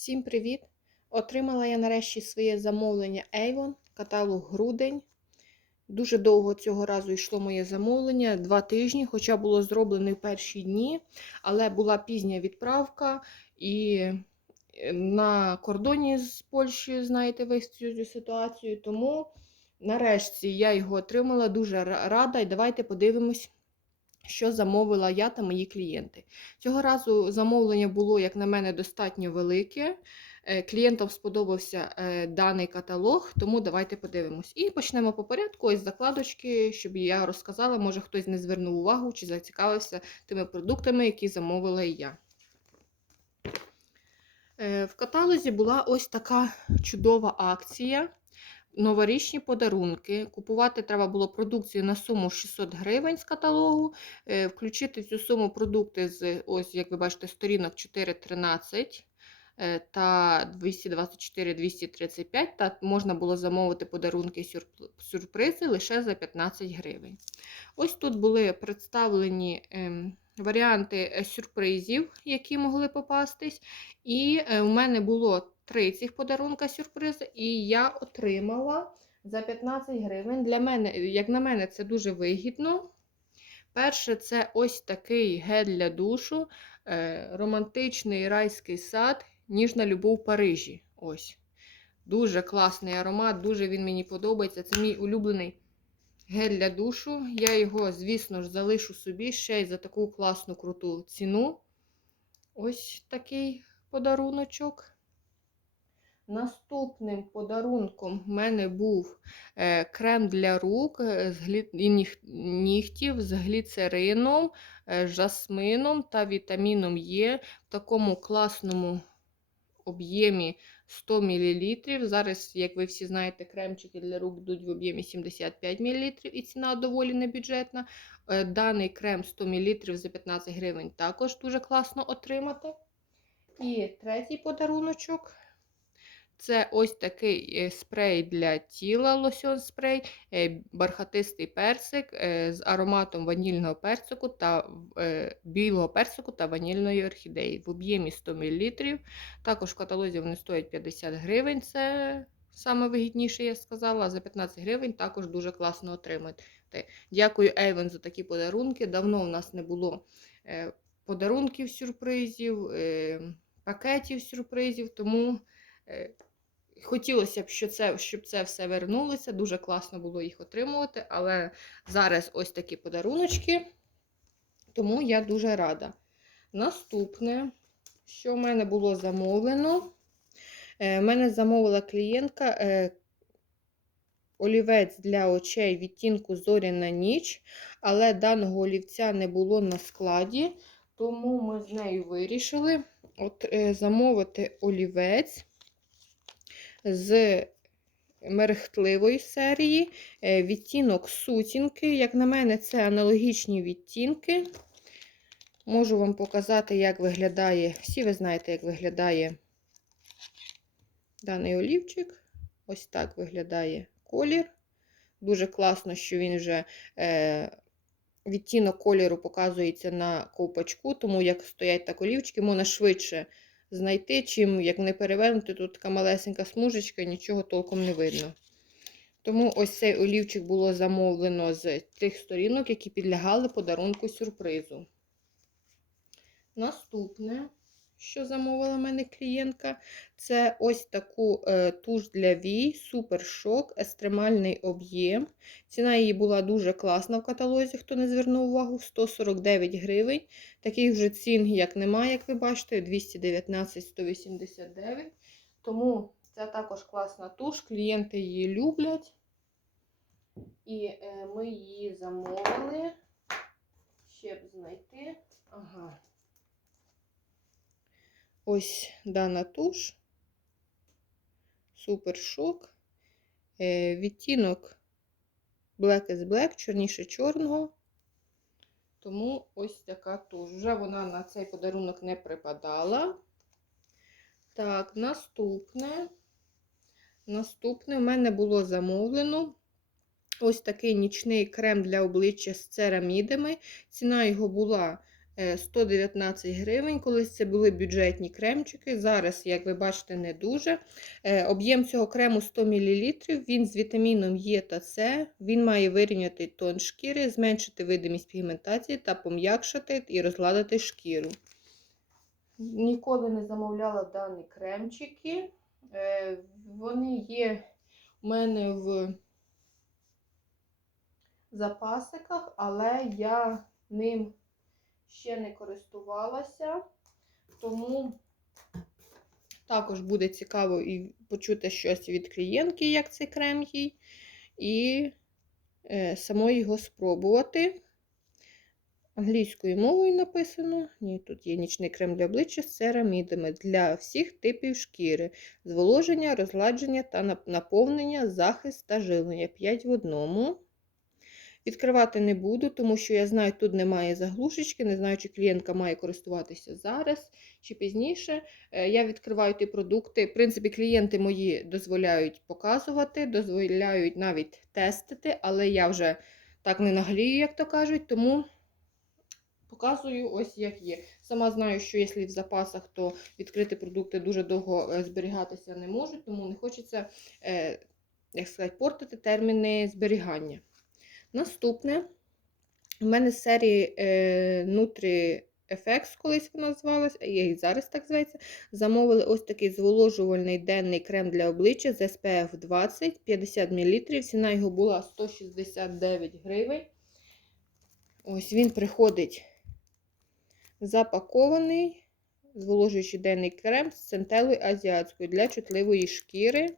Всім привіт! Отримала я нарешті своє замовлення Avon, каталог грудень. Дуже довго цього разу йшло моє замовлення, два тижні, хоча було зроблено в перші дні, але була пізня відправка і е, на кордоні з Польщею, знаєте, ви цю ситуацію. Тому нарешті я його отримала, дуже рада. І давайте подивимось, що замовила я та мої клієнти. Цього разу замовлення було, як на мене, достатньо велике. Е, Клієнтам сподобався е, даний каталог, тому давайте подивимось. І почнемо по порядку. Ось закладочки, щоб я розказала, може хтось не звернув увагу чи зацікавився тими продуктами, які замовила я. Е, В каталозі була ось така чудова акція. Новорічні подарунки. Купувати треба було продукцію на суму 600 гривень з каталогу, е, включити в цю суму продукти з, ось, як ви бачите, сторінок 4.13 е, та 224-235, та можна було замовити подарунки сюрпризи лише за 15 гривень. Ось тут були представлені ем, варіанти е, сюрпризів, які могли попастись. І у мене було три цих подарунка сюрпризи, і я отримала за 15 гривень. Для мене, як на мене, це дуже вигідно. Перше, це ось такий гель для душу, е, романтичний райський сад, ніжна любов Парижі. Ось. Дуже класний аромат, дуже він мені подобається. Це мій улюблений гель для душу. Я його, звісно ж, залишу собі ще й за таку класну круту ціну. Ось такий подаруночок. Наступним подарунком в мене був е, крем для рук е, і нігтів з гліцерином, е, жасмином та вітаміном Е в такому класному об'ємі 100 мл. Зараз, як ви всі знаєте, кремчики для рук йдуть в об'ємі 75 мл і ціна доволі небюджетна. Даний крем 100 мл за 15 гривень також дуже класно отримати. І третій подаруночок. Це ось такий е, спрей для тіла, лосьон спрей, е, бархатистий персик е, з ароматом ванільного персику та білого персику та ванільної орхідеї в об'ємі 100 мл. Також в каталозі вони стоять 50 гривень. Це саме вигідніше, я сказала. За 15 гривень також дуже класно отримати. Дякую, Avon, за такі подарунки. Давно у нас не було подарунків сюрпризів, пакетів сюрпризів, тому. Хотілося б, щоб це, щоб це все вернулося. Дуже класно було їх отримувати, але зараз ось такі подаруночки, тому я дуже рада. Наступне, що в мене було замовлено, Е, в мене замовила клієнтка е, олівець для очей відтінку Зоряна ніч, але даного олівця не було на складі, тому ми з нею вирішили от, е, замовити олівець з мерехтливої серії, е, відтінок сутінки. Як на мене, це аналогічні відтінки. Можу вам показати, як виглядає. Всі ви знаєте, як виглядає даний олівчик. Ось так виглядає колір. Дуже класно, що він вже е, відтінок кольору показується на ковпачку, тому як стоять так олівчики, можна швидше знайти, чим як не перевернути, тут така малесенька смужечка, нічого толком не видно. Тому ось цей олівчик було замовлено з тих сторінок, які підлягали подарунку сюрпризу. Наступне, що замовила мене клієнтка, це ось таку е, туш для вій, супер шок, естремальний об'єм. Ціна її була дуже класна в каталозі, хто не звернув увагу, 149 гривень. Таких вже цін, як немає, як ви бачите, 219-189. Тому це також класна туш, клієнти її люблять. І е, ми її замовили. Ще б знайти. Ага. Ось дана туш. Супер шок. Е, відтінок Black is Black, чорніше чорного. Тому ось така туш. Вже вона на цей подарунок не припадала. Так, наступне. Наступне в мене було замовлено ось такий нічний крем для обличчя з церамідами. Ціна його була 119 гривень. Колись це були бюджетні кремчики. Зараз, як ви бачите, не дуже. Е, Об'єм цього крему 100 мл. Він з вітаміном Е та С. Він має вирівняти тон шкіри, зменшити видимість пігментації та пом'якшити і розгладити шкіру. Ніколи не замовляла дані кремчики. Е, Вони є у мене в запасиках, але я ним ще не користувалася, тому також буде цікаво і почути щось від клієнтки, як цей крем їй, і е, самої його спробувати. Англійською мовою написано. Ні, тут є нічний крем для обличчя з церамідами для всіх типів шкіри, зволоження, розгладження та наповнення, захист та живлення 5 в одному. Відкривати не буду, тому що я знаю, тут немає заглушечки, не знаю, чи клієнтка має користуватися зараз чи пізніше. Е, Я відкриваю ті продукти. В принципі, клієнти мої дозволяють показувати, дозволяють навіть тестити, але я вже так не наглію, як то кажуть, тому показую ось як є. Сама знаю, що якщо в запасах, то відкриті продукти дуже довго е, зберігатися не можуть, тому не хочеться, е, як сказати, портити терміни зберігання. Наступне, у мене з серії е, Nutri FX, колись вона називалась, а я і зараз так зветься. Замовили ось такий зволожувальний денний крем для обличчя з SPF 20 50 мл. Ціна його була 169 гривень. Ось він приходить запакований, зволожуючий денний крем з центелою азіатською для чутливої шкіри.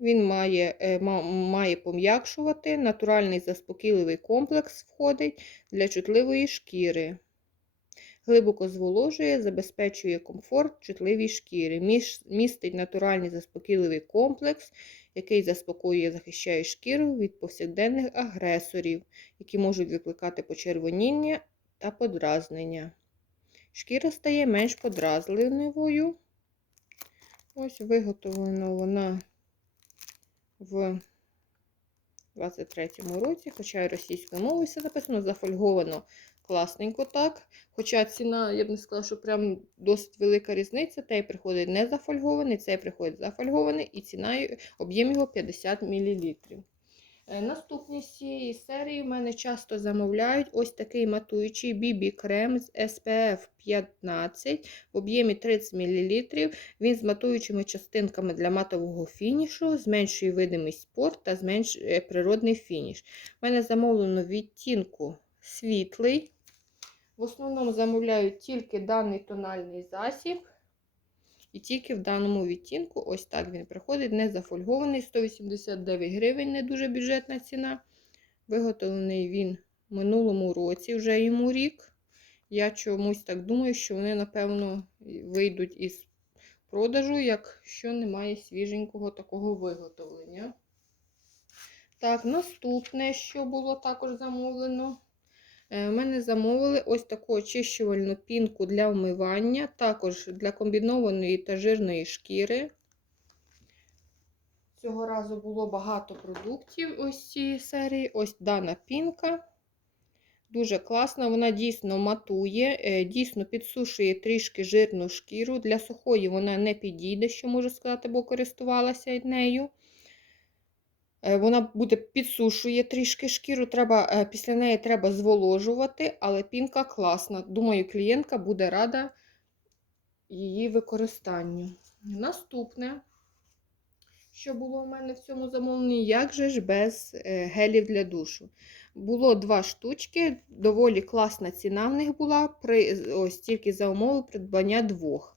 Він має, е, має пом'якшувати, натуральний заспокійливий комплекс входить для чутливої шкіри. Глибоко зволожує, забезпечує комфорт чутливій шкіри. Містить натуральний заспокійливий комплекс, який заспокоює, захищає шкіру від повсякденних агресорів, які можуть викликати почервоніння та подразнення. Шкіра стає менш подразливою. Ось виготовлена вона в 23-му році, хоча і російською мовою все записано, зафольговано класненько так. Хоча ціна, я б не сказала, що прям досить велика різниця. Цей приходить не зафольгований, цей приходить зафольгований, і ціна, об'єм його 50 мл. Е, Наступні з цієї серії в мене часто замовляють ось такий матуючий BB крем з SPF 15 в об'ємі 30 мл. Він з матуючими частинками для матового фінішу, зменшує видимість пор та зменшує природний фініш. У мене замовлено відтінку світлий. В основному замовляють тільки даний тональний засіб. І тільки в даному відтінку, ось так він приходить, не зафольгований, 189 гривень, не дуже бюджетна ціна. Виготовлений він минулому році, вже йому рік. Я чомусь так думаю, що вони, напевно, вийдуть із продажу, якщо немає свіженького такого виготовлення. Так, наступне, що було також замовлено. Е, У мене замовили ось таку очищувальну пінку для вмивання, також для комбінованої та жирної шкіри. Цього разу було багато продуктів ось цієї серії. Ось дана пінка. Дуже класна, вона дійсно матує, е, дійсно підсушує трішки жирну шкіру. Для сухої вона не підійде, що можу сказати, бо користувалася нею. Е, Вона буде підсушує трішки шкіру, треба, е, після неї треба зволожувати, але пінка класна. Думаю, клієнтка буде рада її використанню. Наступне, що було у мене в цьому замовленні, як же ж без е, гелів для душу. Було два штучки, доволі класна ціна в них була, при, ось тільки за умови придбання двох.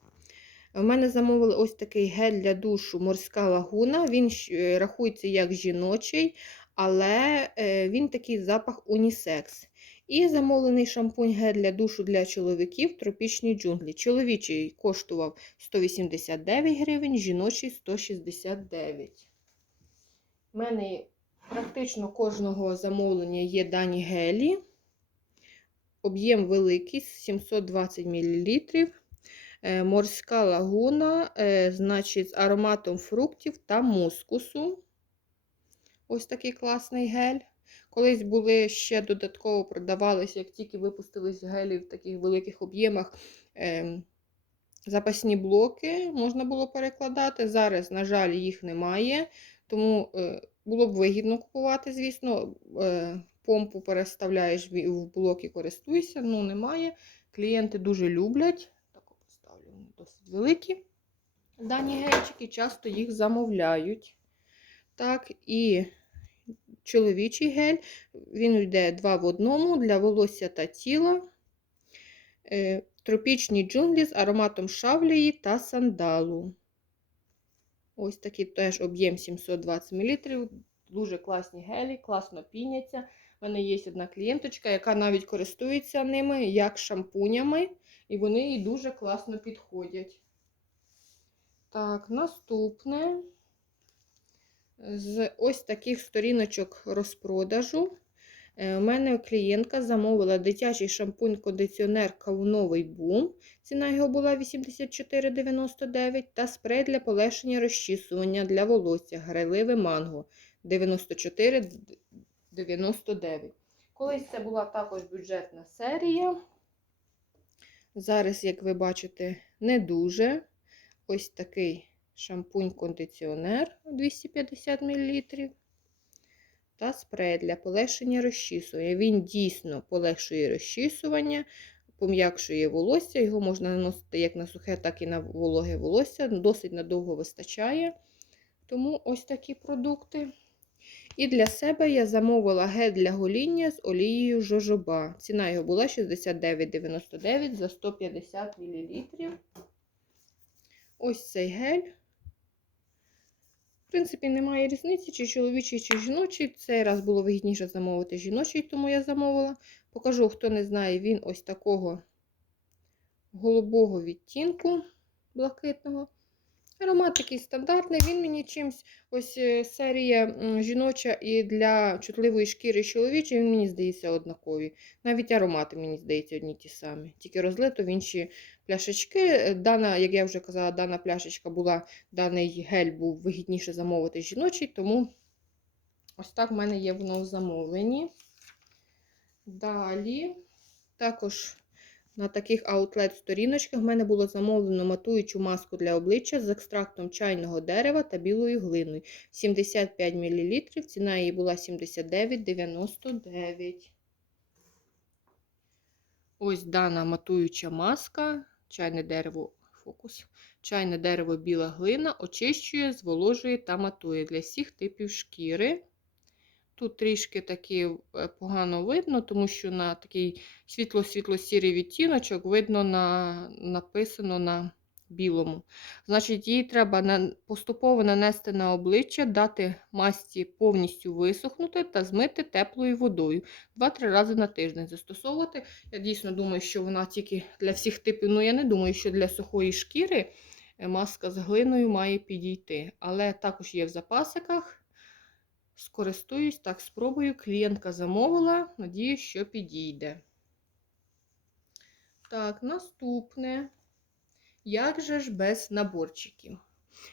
У мене замовили ось такий гель для душу морська лагуна. Він е, рахується як жіночий, але е, він такий запах унісекс. І замовлений шампунь гель для душу для чоловіків тропічні джунглі. Чоловічий коштував 189 гривень, жіночий 169. У мене практично кожного замовлення є дані гелі. Об'єм великий 720 мл. Е, Морська лагуна, е, значить, з ароматом фруктів та мускусу. Ось такий класний гель. Колись були ще додатково продавалися, як тільки випустились гелі в таких великих об'ємах. ем, Запасні блоки можна було перекладати. Зараз, на жаль, їх немає, тому е, було б вигідно купувати, звісно. Помпу переставляєш в блок і користуйся, ну немає. Клієнти дуже люблять. Досить великі. Дані гельчики часто їх замовляють. Так, і чоловічий гель, він йде два в одному для волосся та тіла. Е, Тропічні джунглі з ароматом шавлії та сандалу. Ось такий теж об'єм 720 мл. Дуже класні гелі, класно піняться. У мене є одна клієнточка, яка навіть користується ними як шампунями, і вони їй дуже класно підходять. Так, наступне з ось таких сторіночок розпродажу. Е, У мене клієнтка замовила дитячий шампунь-кондиціонер кавуновий бум. Ціна його була 84,99 та спрей для полегшення розчісування для волосся грайливе манго 94,99. Колись це була також бюджетна серія. Зараз, як ви бачите, не дуже. Ось такий шампунь-кондиціонер 250 мл та спрей для полегшення розчісування. Він дійсно полегшує розчісування, пом'якшує волосся. Його можна наносити як на сухе, так і на вологе волосся. Досить надовго вистачає. Тому ось такі продукти. І для себе я замовила гель для гоління з олією жожоба. Ціна його була 69,99 за 150 мл. Ось цей гель. В принципі, немає різниці, чи чоловічий, чи жіночий. Цей раз було вигідніше замовити жіночий, тому я замовила. Покажу, хто не знає, він ось такого голубого відтінку блакитного. Аромат такий стандартний, він мені чимсь ось е, серія жіноча і для чутливої шкіри чоловічої, він мені здається однакові. Навіть аромати, мені здається, одні ті самі. Тільки розлито в інші пляшечки. Е, Дана, як я вже казала, дана пляшечка була, даний гель був вигідніше замовити жіночий, тому ось так в мене є воно в замовленні. Далі, також на таких аутлет-сторіночках в мене було замовлено матуючу маску для обличчя з екстрактом чайного дерева та білою глиною. 75 мл. Ціна її була 79,99. Ось дана матуюча маска, чайне дерево, фокус. Чайне дерево біла глина очищує, зволожує та матує для всіх типів шкіри. Тут трішки таки е, погано видно, тому що на такий світло-світло-сірий відтіночок видно на, написано на білому. Значить, її треба поступово нанести на обличчя, дати масті повністю висохнути та змити теплою водою 2-3 рази на тиждень застосовувати. Я дійсно думаю, що вона тільки для всіх типів, ну я не думаю, що для сухої шкіри е, маска з глиною має підійти. Але також є в запасиках. Скористуюсь, так, спробую. Клієнтка замовила, надіюсь, що підійде. Так, наступне. Як же ж без наборчиків?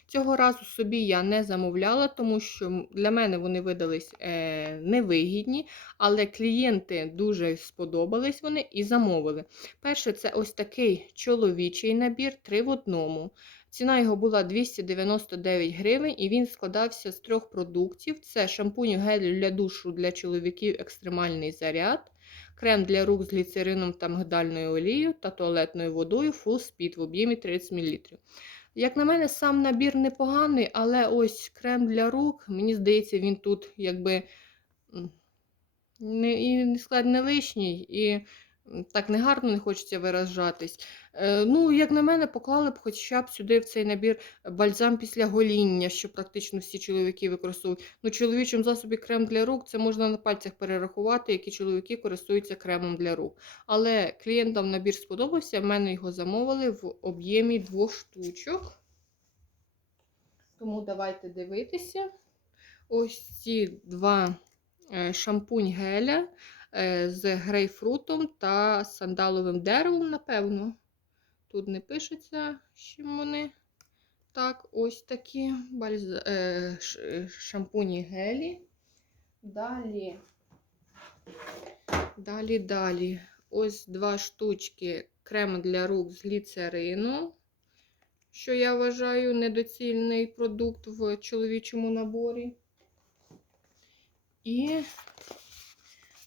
Цього разу собі я не замовляла, тому що для мене вони видались е, невигідні, але клієнти дуже сподобались вони і замовили. Перше, це ось такий чоловічий набір 3 в одному. Ціна його була 299 гривень, і він складався з трьох продуктів: це шампунь гель для душу для чоловіків екстремальний заряд, крем для рук з гліцерином та мигдальною олією та туалетною водою Full Speed в об'ємі 30 мл. Як на мене, сам набір непоганий, але ось крем для рук, мені здається, він тут якби не, і не лишній, і так негарно не хочеться виражатись. Е, ну, як на мене, поклали б хоча б сюди в цей набір бальзам після гоління, що практично всі чоловіки використовують. Ну, чоловічому засобі крем для рук це можна на пальцях перерахувати, які чоловіки користуються кремом для рук. Але клієнтам набір сподобався, в мене його замовили в об'ємі двох штучок. Тому давайте дивитися. Ось ці два е, шампунь геля з грейпфрутом та сандаловим деревом, напевно. Тут не пишеться, чим вони. Так, ось такі бальз... е, е, шампуні гелі. Далі Далі, далі. Ось два штучки крему для рук з гліцерину, що я вважаю недоцільний продукт в чоловічому наборі. І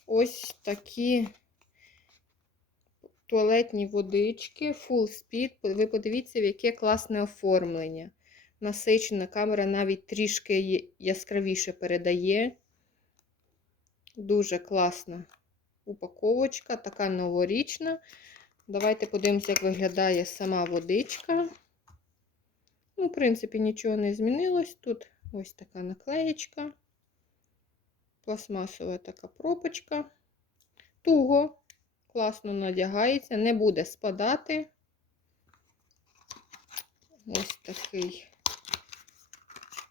ось такі туалетні водички Full Speed. Ви подивіться, в яке класне оформлення. Насичена камера навіть трішки яскравіше передає. Дуже класна упаковочка, така новорічна. Давайте подивимося, як виглядає сама водичка. Ну, в принципі, нічого не змінилось. Тут ось така наклеєчка. Пластмасова така пробочка. Туго, класно надягається, не буде спадати. Ось такий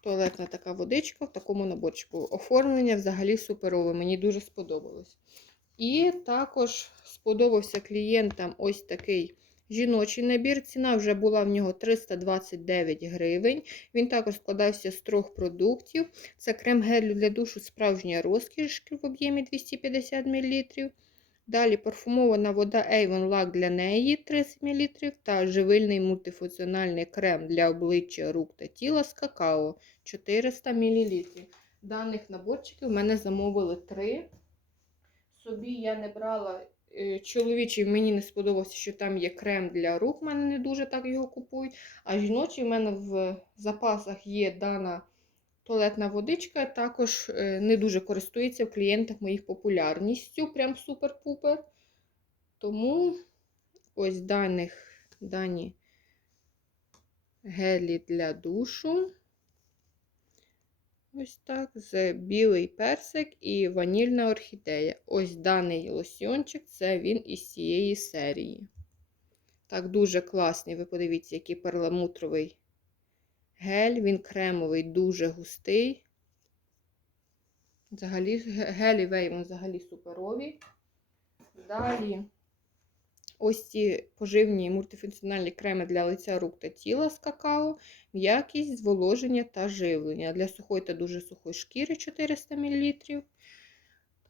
туалетна така водичка в такому наборчику. Оформлення взагалі суперове, мені дуже сподобалось. І також сподобався клієнтам ось такий жіночий набір. Ціна вже була в нього 329 гривень. Він також складався з трьох продуктів. Це крем гель для душу справжня розкіш в об'ємі 250 мл. Далі парфумована вода Avon Lac для неї 30 мл та живильний мультифункціональний крем для обличчя, рук та тіла з какао 400 мл. Даних наборчиків в мене замовили три. Собі я не брала чоловічий, мені не сподобався, що там є крем для рук, в мене не дуже так його купують. А жіночий в мене в запасах є дана туалетна водичка, також е, не дуже користується в клієнтах моїх популярністю, прям супер-пупер. Тому ось даних, дані гелі для душу. Ось так, з білий персик і ванільна орхідея. Ось даний лосьончик, це він із цієї серії. Так, дуже класний. Ви подивіться, який перламутровий гель. Він кремовий, дуже густий. Взагалі, ге- гелі Веймон взагалі суперові. Далі ось ці поживні мультифункціональні креми для лиця, рук та тіла з какао, м'якість, зволоження та живлення. Для сухої та дуже сухої шкіри 400 мл.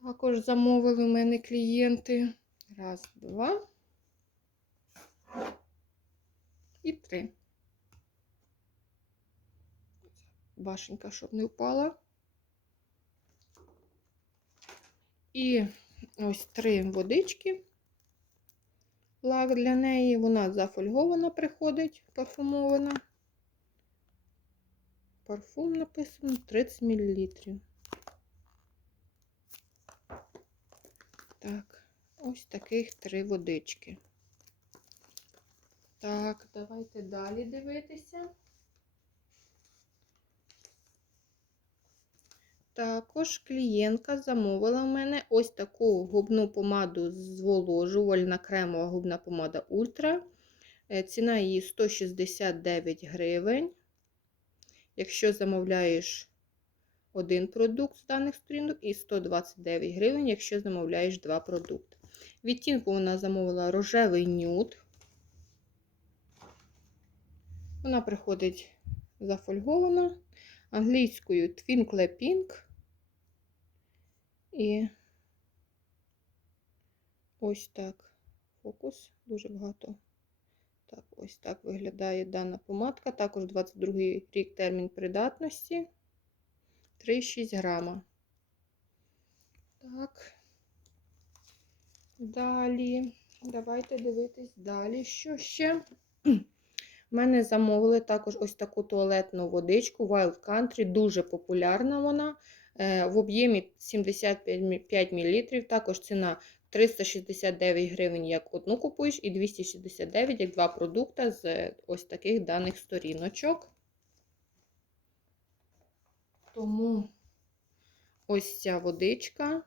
Також замовили в мене клієнти. Раз, два. І три. Башенька, щоб не впала. І ось три водички. Лак для неї. Вона зафольгована приходить, парфумована. Парфум написано 30 мл. Так, ось таких три водички. Так, давайте далі дивитися. Також клієнтка замовила в мене ось таку губну помаду зволожувальна кремова губна помада Ультра. Е, Ціна її 169 гривень. Якщо замовляєш один продукт з даних сторінок, і 129 гривень, якщо замовляєш два продукти. Відтінку вона замовила рожевий нюд. Вона приходить зафольгована англійською Twinkle Pink. І ось так. Фокус дуже багато. Так, ось так виглядає дана помадка. Також 22 рік термін придатності. 3,6 грама. Так. Далі. Давайте дивитись далі. Що ще? У мене замовили також ось таку туалетну водичку Wild Country. Дуже популярна вона. Е, В об'ємі 75 мл. Також ціна 369 гривень, як одну купуєш, і 269 як два продукти з ось таких даних сторіночок. Тому ось ця водичка.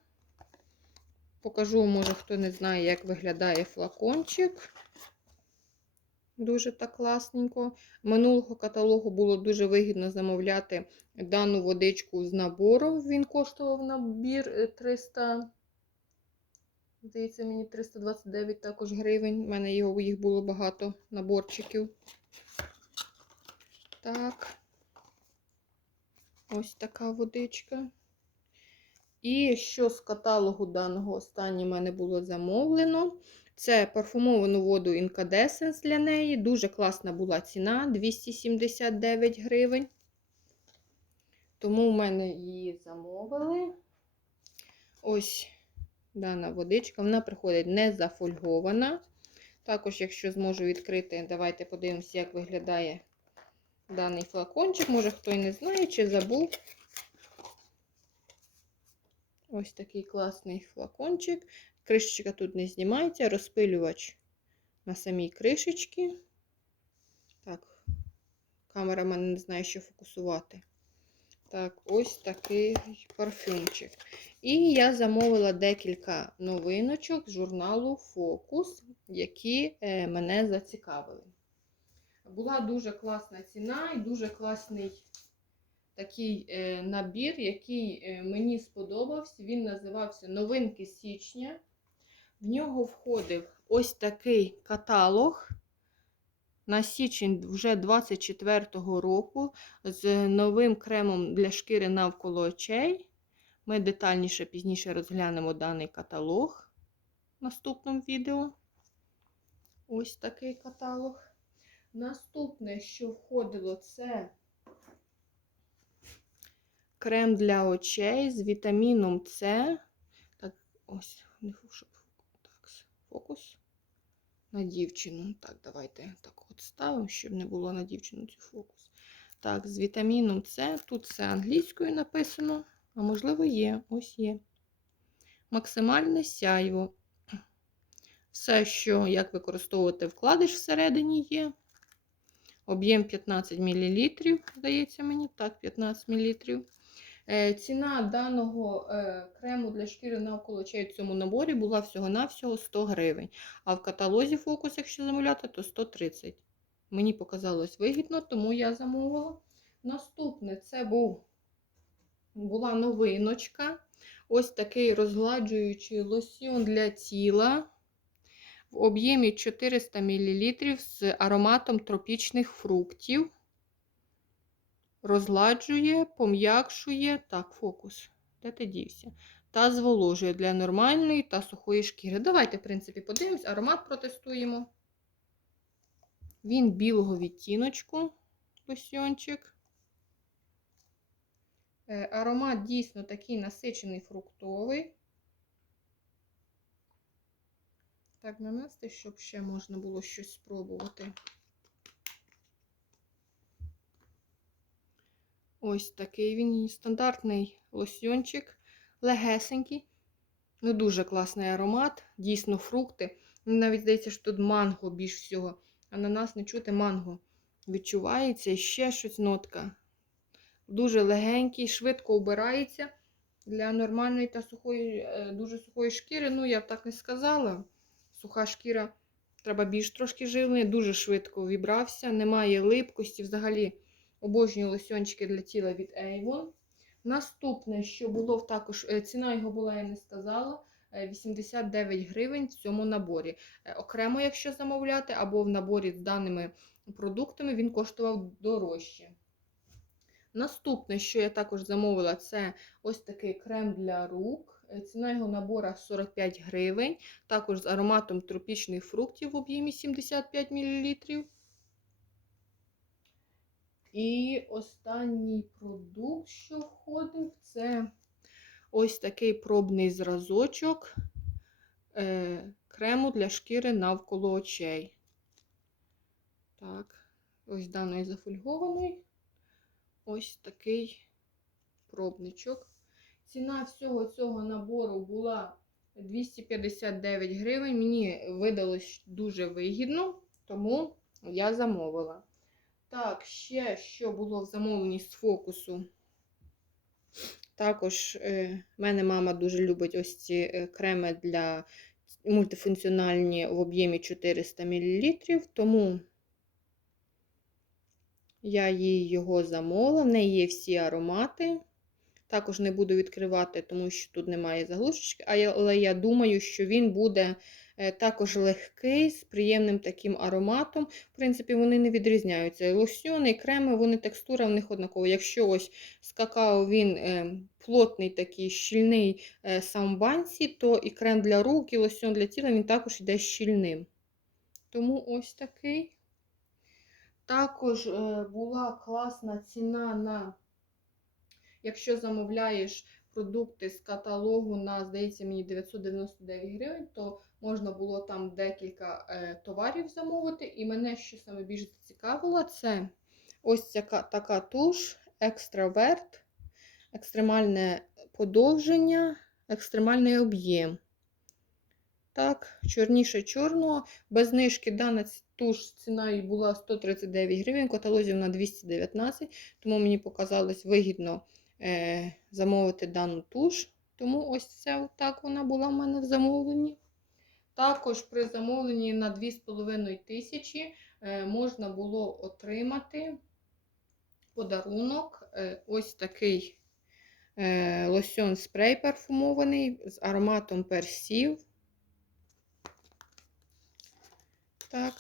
Покажу, може, хто не знає, як виглядає флакончик. Дуже так класненько. Минулого каталогу було дуже вигідно замовляти дану водичку з набору. Він коштував набір е, 300, здається, мені 329 також гривень. У мене його, їх було багато наборчиків. Так. Ось така водичка. І що з каталогу даного останнє в мене було замовлено. Це парфумовану воду Incandescence для неї. Дуже класна була ціна 279 гривень. Тому в мене її замовили. Ось дана водичка. Вона приходить не зафольгована. Також, якщо зможу відкрити, давайте подивимося, як виглядає даний флакончик. Може, хто і не знає, чи забув. Ось такий класний флакончик. Кришечка тут не знімається, розпилювач на самій кришечці. Так, камера мене не знає, що фокусувати. Так, ось такий парфюмчик. І я замовила декілька новиночок з журналу Focus, які е, мене зацікавили. Була дуже класна ціна і дуже класний такий е, набір, який е, мені сподобався. Він називався Новинки січня. В нього входив ось такий каталог на січень вже 24-го року з новим кремом для шкіри навколо очей. Ми детальніше пізніше розглянемо даний каталог в наступному відео. Ось такий каталог. Наступне, що входило, це крем для очей з вітаміном С. Так, ось, не фу- щоб так, фокус на дівчину. Так, давайте так от ставимо, щоб не було на дівчину цей фокус. Так, з вітаміном С. Тут все англійською написано, а можливо є. Ось є. Максимальне сяйво. Все, що як використовувати вкладиш всередині є. Об'єм 15 мл, здається мені, так, 15 мл. Е, Ціна даного е, крему для шкіри навколо очей в цьому наборі була всього-навсього 100 гривень. А в каталозі фокус, якщо замовляти, то 130. Мені показалось вигідно, тому я замовила. Наступне це був, була новиночка. Ось такий розгладжуючий лосьйон для тіла в об'ємі 400 мл з ароматом тропічних фруктів. Розгладжує, пом'якшує, так, фокус, де ти дівся? Та зволожує для нормальної та сухої шкіри. Давайте, в принципі, подивимось, аромат протестуємо. Він білого відтіночку, лосьйончик. Е, Аромат дійсно такий насичений фруктовий. Так, нанести, щоб ще можна було щось спробувати. Ось такий він стандартний лосьйончик, легесенький. Ну, дуже класний аромат, дійсно фрукти. Мені навіть здається, що тут манго більш всього. Ананас не чути манго. Відчувається ще щось нотка. Дуже легенький, швидко обирається для нормальної та сухої, е, дуже сухої шкіри. Ну, я б так не сказала. Суха шкіра треба більш трошки живної, дуже швидко вібрався, немає липкості взагалі. Обожнюю лосьончики для тіла від Avon. Наступне, що було також, е, ціна його була, я не сказала, е, 89 гривень в цьому наборі. Е, Окремо, якщо замовляти, або в наборі з даними продуктами, він коштував дорожче. Наступне, що я також замовила, це ось такий крем для рук. Е, Ціна його набора 45 гривень. Також з ароматом тропічних фруктів в об'ємі 75 мл. І останній продукт, що входив, це ось такий пробний зразочок е, крему для шкіри навколо очей. Так, ось даної зафольгованої. Ось такий пробничок. Ціна всього цього набору була 259 гривень. Мені видалось дуже вигідно, тому я замовила. Так, ще що було в замовленні з фокусу. Також е, мене мама дуже любить ось ці е, креми для мультифункціональні в об'ємі 400 мл, тому я їй його замовила. В неї є всі аромати. Також не буду відкривати, тому що тут немає заглушечки, але я думаю, що він буде Також легкий, з приємним таким ароматом. В принципі, вони не відрізняються. І Лосьйони, і креми, вони текстура в них однакова. Якщо ось з какао він е, плотний, такий щільний е, сам банці, то і крем для рук, і лосьйон для тіла він також йде щільним. Тому ось такий. Також е, була класна ціна на, якщо замовляєш продукти з каталогу на, здається, мені 999 гривень, то можна було там декілька е, товарів замовити. І мене що саме більш зацікавило, це ось ця така туш екстраверт, екстремальне подовження, екстремальний об'єм. Так, чорніше чорного. Без знижки дана туш ціна була 139 гривень, в каталозі вона 219, тому мені показалось вигідно е, замовити дану туш. Тому ось це так вона була в мене в замовленні. Також при замовленні на 2,5 тисячі е, можна було отримати подарунок. е, ось такий е, лосьон спрей парфумований з ароматом персів. Так.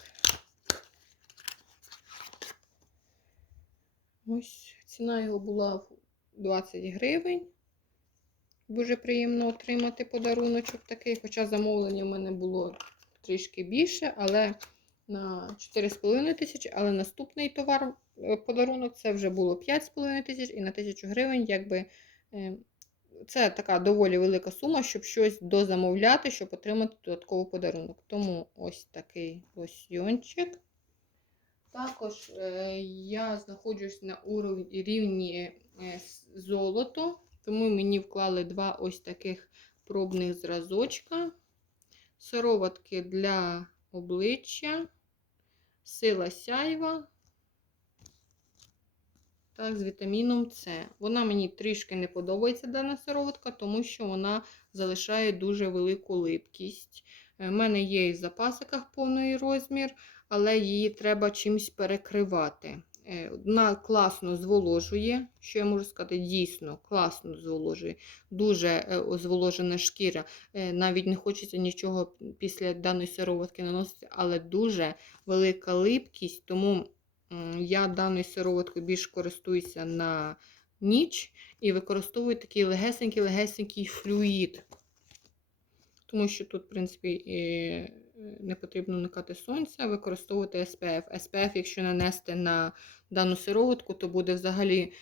Ось ціна його була в 20 гривень. Дуже приємно отримати подаруночок такий, хоча замовлення в мене було трішки більше, але на 4,5 тисячі, але наступний товар, е, подарунок, це вже було 5,5 тисяч і на 1000 гривень, якби е, це така доволі велика сума, щоб щось дозамовляти, щоб отримати додатковий подарунок. Тому ось такий лосьйончик. Також е, я знаходжусь на рівні золото, тому мені вклали два ось таких пробних зразочка. Сироватки для обличчя, сила сяйва. Так, з вітаміном С. Вона мені трішки не подобається дана сироватка, тому що вона залишає дуже велику липкість. У мене є і в запасиках повний розмір, але її треба чимось перекривати. Е, Вона класно зволожує, що я можу сказати, дійсно класно зволожує. Дуже е, зволожена шкіра. Е, Навіть не хочеться нічого після даної сироватки наносити, але дуже велика липкість, тому я даною сироваткою більш користуюся на ніч і використовую такий легесенький-легесенький флюїд. Тому що тут, в принципі, не потрібно уникати сонця, використовувати SPF. SPF, якщо нанести на дану сироватку, то буде взагалі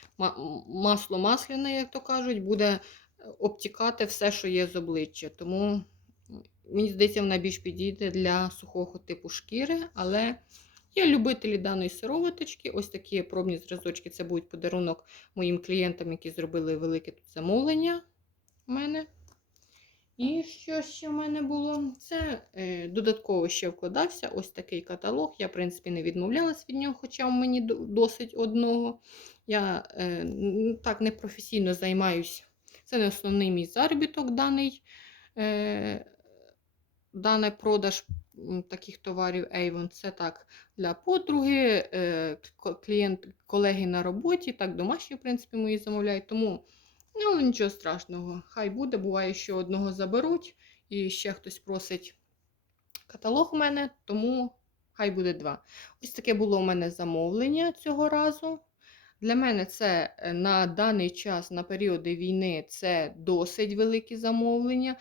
масло масляне, як то кажуть, буде е, обтікати все, що є з обличчя. Тому мені здається, вона більш підійде для сухого типу шкіри, але є любителі даної сироваточки. Ось такі пробні зразочки. Це будуть подарунок моїм клієнтам, які зробили велике тут замовлення у мене. І що ще в мене було? Це е, додатково ще вкладався ось такий каталог. Я, в принципі, не відмовлялась від нього, хоча в мені досить одного. Я е, так непрофесійно займаюсь. Це не основний мій заробіток даний, е, даний продаж таких товарів Avon. Це так для подруги, е, клієнт, колеги на роботі, так домашні, в принципі, мої замовляють. Тому Ну, нічого страшного. Хай буде, буває, що одного заберуть, і ще хтось просить каталог у мене, тому хай буде два. Ось таке було у мене замовлення цього разу. Для мене це е, на даний час, на періоди війни, це досить великі замовлення.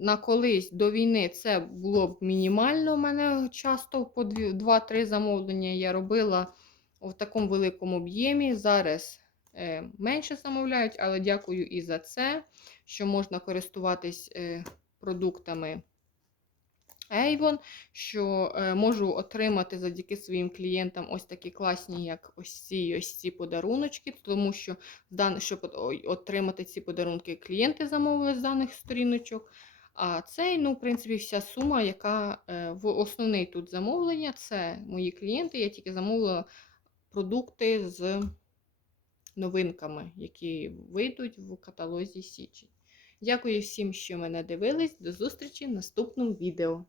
На колись до війни це було б мінімально. У мене часто по 2-3 замовлення я робила в такому великому об'ємі. Зараз менше замовляють, але дякую і за це, що можна користуватись е, продуктами Avon, що е, можу отримати завдяки своїм клієнтам ось такі класні, як ось ці ось ці подаруночки, тому що щоб отримати ці подарунки, клієнти замовили з даних сторіночок. А цей, ну, в принципі, вся сума, яка е, в основний тут замовлення, це мої клієнти. Я тільки замовила продукти з новинками, які вийдуть в каталозі Січень. Дякую всім, що мене дивились. До зустрічі в наступному відео.